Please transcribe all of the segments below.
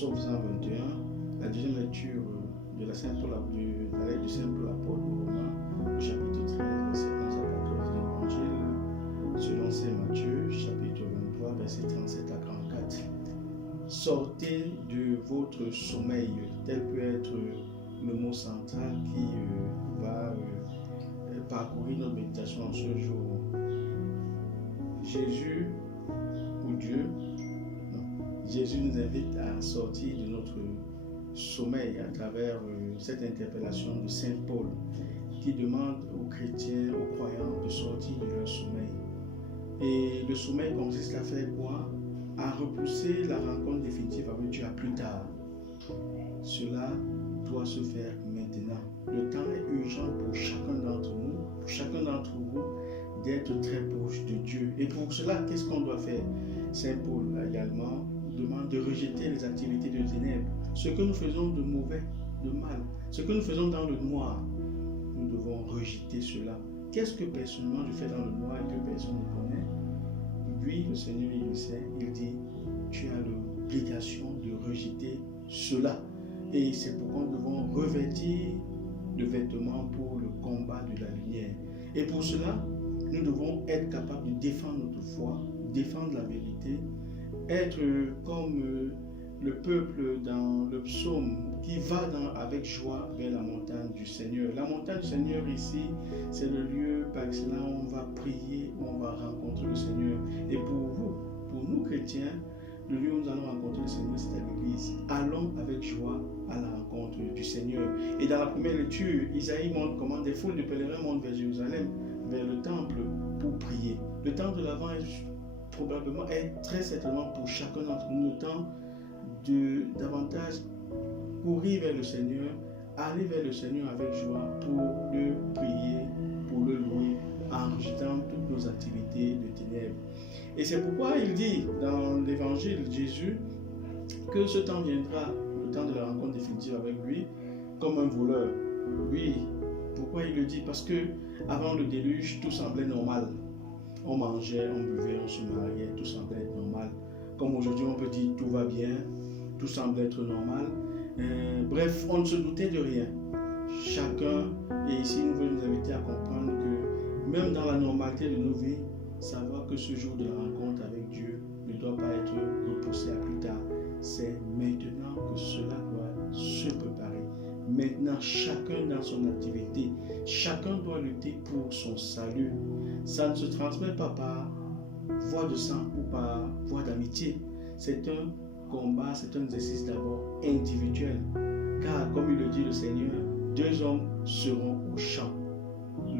Psaume 121, la deuxième lecture de la lettre du Saint Paul apôtre aux Romains, chapitre 13, verset 11 à 14 de l'Évangile, selon Saint Matthieu, chapitre 23, verset 37 à 44. Sortez de votre sommeil, tel peut être le mot central qui va parcourir notre méditation en ce jour. Jésus nous invite à sortir de notre sommeil à travers cette interpellation de Saint Paul qui demande aux chrétiens, aux croyants de sortir de leur sommeil. Et le sommeil consiste à faire quoi? À repousser la rencontre définitive avec Dieu à plus tard. Cela doit se faire maintenant. Le temps est urgent pour chacun d'entre vous, d'être très proche de Dieu. Et pour cela, qu'est-ce qu'on doit faire? Saint Paul également demande de rejeter les activités de ténèbres. Ce que nous faisons de mauvais, de mal, ce que nous faisons dans le noir, nous devons rejeter cela. Qu'est-ce que personnellement je fais dans le noir et que personne ne connaît? Lui, le Seigneur, il le sait, il dit, tu as l'obligation de rejeter cela. Et c'est pourquoi nous devons revêtir de vêtements pour le combat de la lumière. Et pour cela, nous devons être capables de défendre notre foi, défendre la vérité, être comme le peuple dans le psaume qui va avec joie vers la montagne du Seigneur. La montagne du Seigneur ici, c'est le lieu par excellence où on va prier, où on va rencontrer le Seigneur. Et pour nous chrétiens, le lieu où nous allons rencontrer le Seigneur, c'est à l'église. Allons avec joie à la rencontre du Seigneur. Et dans la première lecture, Isaïe montre comment des foules de pèlerins montent vers Jérusalem, vers le temple, pour prier. Le temps de l'Avent est très certainement pour chacun d'entre nous le temps de davantage courir vers le Seigneur, aller vers le Seigneur avec joie pour le prier, pour le louer, en rejetant toutes nos activités de ténèbres. Et c'est pourquoi il dit dans l'évangile Jésus que ce temps viendra, le temps de la rencontre définitive avec lui, comme un voleur. Oui, pourquoi il le dit? Parce que avant le déluge, tout semblait normal. On mangeait, on buvait, on se mariait, tout semblait être normal. Comme aujourd'hui, on peut dire tout va bien, tout semble être normal. Bref, on ne se doutait de rien. Chacun, et ici nous voulons nous inviter à comprendre que même dans la normalité de nos vies, savoir que ce jour de la rencontre avec Dieu ne doit pas être repoussé à plus tard. C'est maintenant que cela doit se préparer. Maintenant, chacun dans son activité, chacun doit lutter pour son salut. Ça ne se transmet pas par voie de sang ou par voie d'amitié. C'est un combat, c'est un exercice d'abord individuel. Car, comme il le dit le Seigneur, deux hommes seront au champ.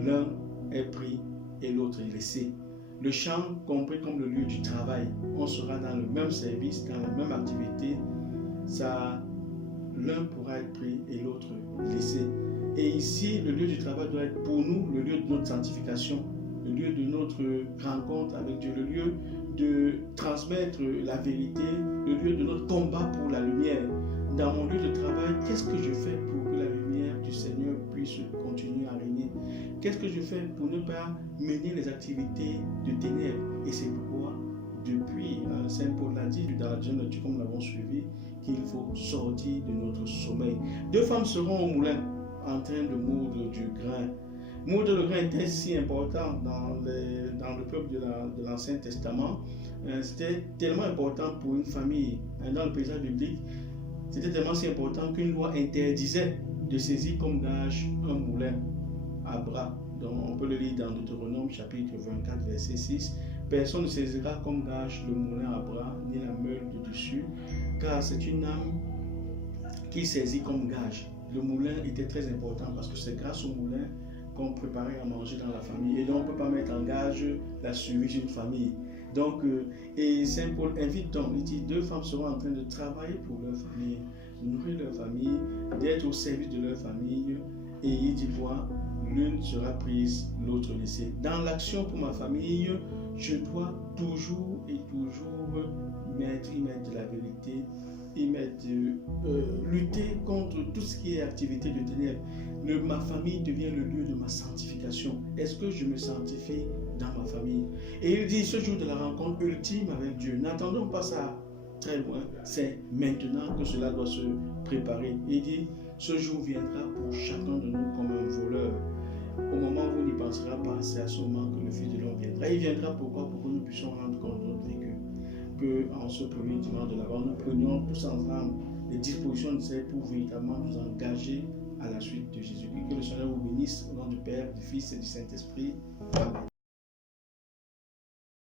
L'un est pris et l'autre est laissé. Le champ, compris comme le lieu du travail, on sera dans le même service, dans la même activité. L'un pourra être pris et l'autre laissé. Et ici, le lieu du travail doit être pour nous le lieu de notre sanctification, le lieu de notre rencontre avec Dieu, le lieu de transmettre la vérité, le lieu de notre combat pour la lumière. Dans mon lieu de travail, qu'est-ce que je fais pour que la lumière du Seigneur puisse continuer à régner? Qu'est-ce que je fais pour ne pas mener les activités de ténèbres? Et c'est pourquoi, depuis, Saint Paul l'a dit dans la deuxième lecture, comme nous l'avons suivi, qu'il faut sortir de notre sommeil. Deux femmes seront au moulin en train de moudre du grain. Moudre le grain était si important dans le peuple de l'Ancien Testament. C'était tellement important pour une famille. Dans le paysage biblique, c'était tellement si important qu'une loi interdisait de saisir comme gage un moulin à bras. Donc on peut le lire dans Deutéronome chapitre 24 verset 6. Personne ne saisira comme gage le moulin à bras ni la meule de dessus, car c'est une âme qui saisit comme gage. Le moulin était très important parce que c'est grâce au moulin qu'on préparait à manger dans la famille. Et donc on ne peut pas mettre en gage la survie d'une famille. Donc, et Saint Paul invite donc, il dit, deux femmes seront en train de travailler pour leur famille, de nourrir leur famille, d'être au service de leur famille. Et il dit quoi? L'une sera prise, l'autre laissée. Dans l'action pour ma famille, je dois toujours et toujours y mettre de la vérité, lutter contre tout ce qui est activité de ténèbres. Ma famille devient le lieu de ma sanctification. Est-ce que je me sanctifie dans ma famille? Et il dit, ce jour de la rencontre ultime avec Dieu, n'attendons pas ça très loin, c'est maintenant que cela doit se préparer. Il dit, ce jour viendra pour chacun de nous comme un voleur. Au moment où on n'y pensera pas, c'est à ce moment que le Fils de l'homme viendra. Il viendra pourquoi? Pour que nous puissions rendre compte de notre vécu. Que en ce premier dimanche de l'Avent, nous prenions tous ensemble les dispositions nécessaires pour véritablement nous engager à la suite de Jésus. Que le Seigneur vous bénisse au nom du Père, du Fils et du Saint-Esprit. Amen.